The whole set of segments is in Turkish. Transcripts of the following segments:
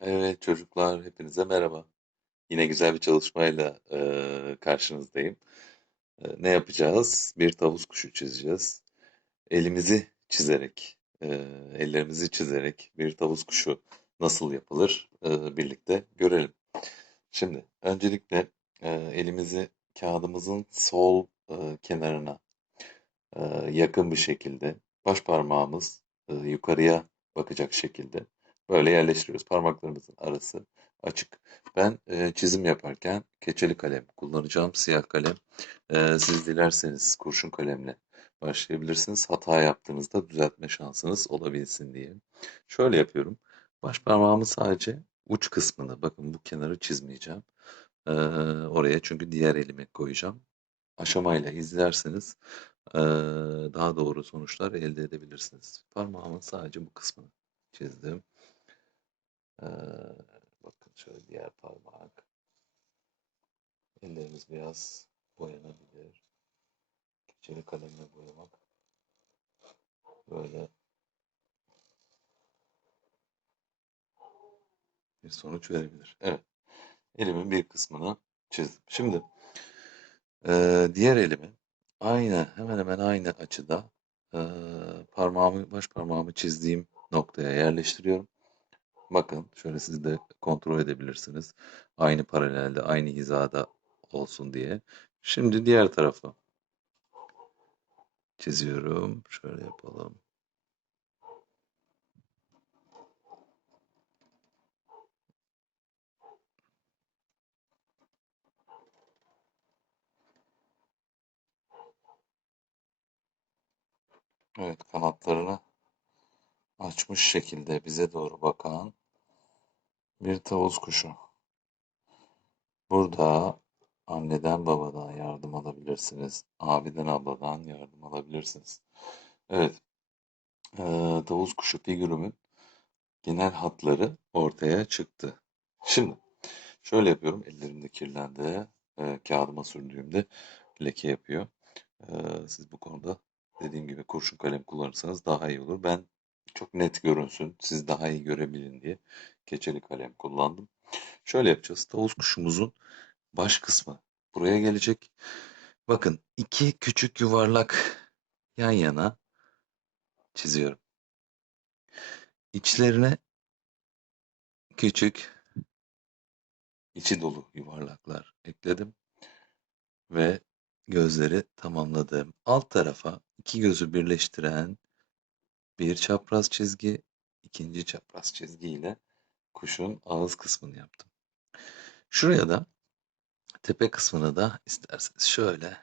Evet çocuklar hepinize merhaba. Yine güzel bir çalışmayla eee, karşınızdayım. Eee, ne yapacağız? Bir tavus kuşu çizeceğiz. Elimizi çizerek, eee, ellerimizi çizerek bir tavus kuşu nasıl yapılır? Eee, birlikte görelim. Şimdi öncelikle eee, elimizi kağıdımızın sol eee, kenarına eee, yakın bir şekilde baş parmağımız eee, yukarıya bakacak şekilde böyle yerleştiriyoruz. Parmaklarımızın arası açık. Ben eee, çizim yaparken keçeli kalem kullanacağım, siyah kalem. Eee, siz dilerseniz kurşun kalemle başlayabilirsiniz. Hata yaptığınızda düzeltme şansınız olabilsin diye. Şöyle yapıyorum. Baş parmağımı sadece uç kısmını, bakın bu kenarı çizmeyeceğim. Eee, oraya çünkü diğer elimi koyacağım. Aşamayla izlerseniz eee, daha doğru sonuçlar elde edebilirsiniz. Parmağımın sadece bu kısmını çizdim. Eee, bakın şöyle diğer parmak. Ellerimiz biraz boyanabilir. Keçeli kalemle boyamak böyle bir sonuç verebilir. Evet. Elimin bir kısmını çizdim. Şimdi eee, diğer elimi aynı hemen hemen aynı açıda eee, parmağımı baş parmağımı çizdiğim noktaya yerleştiriyorum. Bakın şöyle siz de kontrol edebilirsiniz. Aynı paralelde, aynı hizada olsun diye. Şimdi diğer tarafı çiziyorum. Şöyle yapalım. Evet, kanatlarını açmış şekilde bize doğru bakan bir tavus kuşu. Burada anneden babadan yardım alabilirsiniz. Abiden abladan yardım alabilirsiniz. Evet, eee, tavus kuşu figürümün genel hatları ortaya çıktı. Şimdi şöyle yapıyorum. Ellerim de kirlendi. Eee, kağıdıma sürdüğümde leke yapıyor. Eee, siz bu konuda dediğim gibi kurşun kalem kullanırsanız daha iyi olur. Ben çok net görünsün, siz daha iyi görebilin diye keçeli kalem kullandım. Şöyle yapacağız. Tavus kuşumuzun baş kısmı buraya gelecek. Bakın iki küçük yuvarlak yan yana çiziyorum. İçlerine küçük içi dolu yuvarlaklar ekledim ve gözleri tamamladım. Alt tarafa iki gözü birleştiren bir çapraz çizgi, ikinci çapraz çizgi ile kuşun ağız kısmını yaptım. Şuraya da tepe kısmını da isterseniz şöyle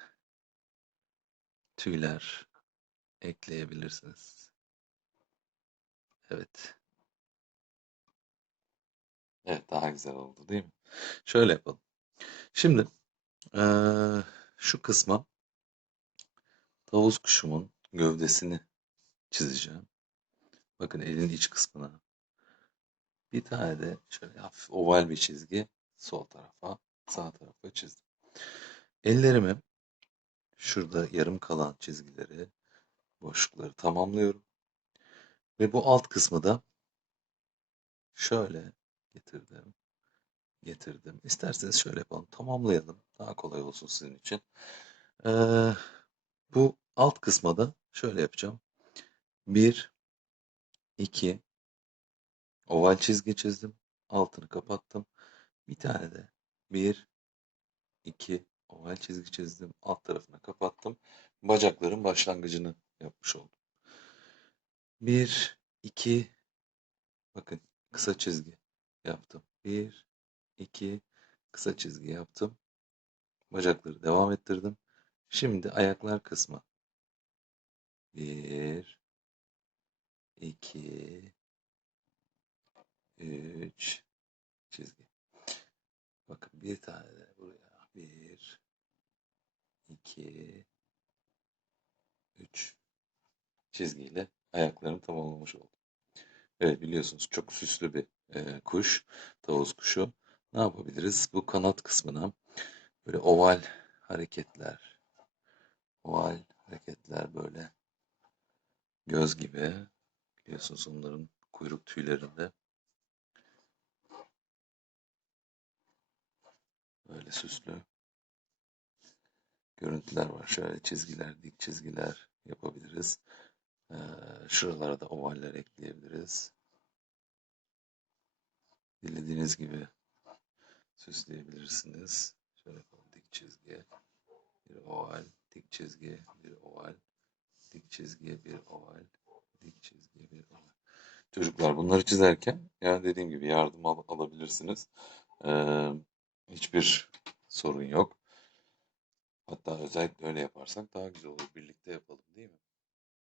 tüyler ekleyebilirsiniz. Evet. Evet daha güzel oldu değil mi? Şöyle yapalım. Şimdi eee, şu kısma tavus kuşumun gövdesini çizeceğim. Bakın elin iç kısmına. Bir tane de şöyle hafif oval bir çizgi sol tarafa, sağ tarafa çizdim. Ellerimi şurada yarım kalan çizgileri, boşlukları tamamlıyorum. Ve bu alt kısmı da şöyle getirdim. Getirdim. İsterseniz şöyle yapalım. Tamamlayalım. Daha kolay olsun sizin için. Ee, bu alt kısma da şöyle yapacağım. 1 2 oval çizgi çizdim. Altını kapattım. Bir tane de 1 2 oval çizgi çizdim. Alt tarafını kapattım. Bacakların başlangıcını yapmış oldum. 1 2 bakın kısa çizgi yaptım. 1 2 kısa çizgi yaptım. Bacakları devam ettirdim. Şimdi ayaklar kısmı. 1 bir tane de buraya. Bir, iki, üç çizgiyle ayaklarını tamamlamış oldum. Evet biliyorsunuz çok süslü bir e, kuş, tavus kuşu. Ne yapabiliriz? Bu kanat kısmına böyle oval hareketler, oval hareketler böyle göz gibi biliyorsunuz onların kuyruk tüylerinde Böyle süslü görüntüler var. Şöyle çizgiler, dik çizgiler yapabiliriz. Ee, şuralara da ovaller ekleyebiliriz. Dilediğiniz gibi süsleyebilirsiniz. Şöyle yapalım. Dik çizgi, bir oval, dik çizgi, bir oval, dik çizgi, bir oval, dik çizgi, bir oval. Çocuklar bunları çizerken yani dediğim gibi yardım al- alabilirsiniz. Ee, hiçbir sorun yok. Hatta özellikle öyle yaparsak daha güzel olur. Birlikte yapalım değil mi?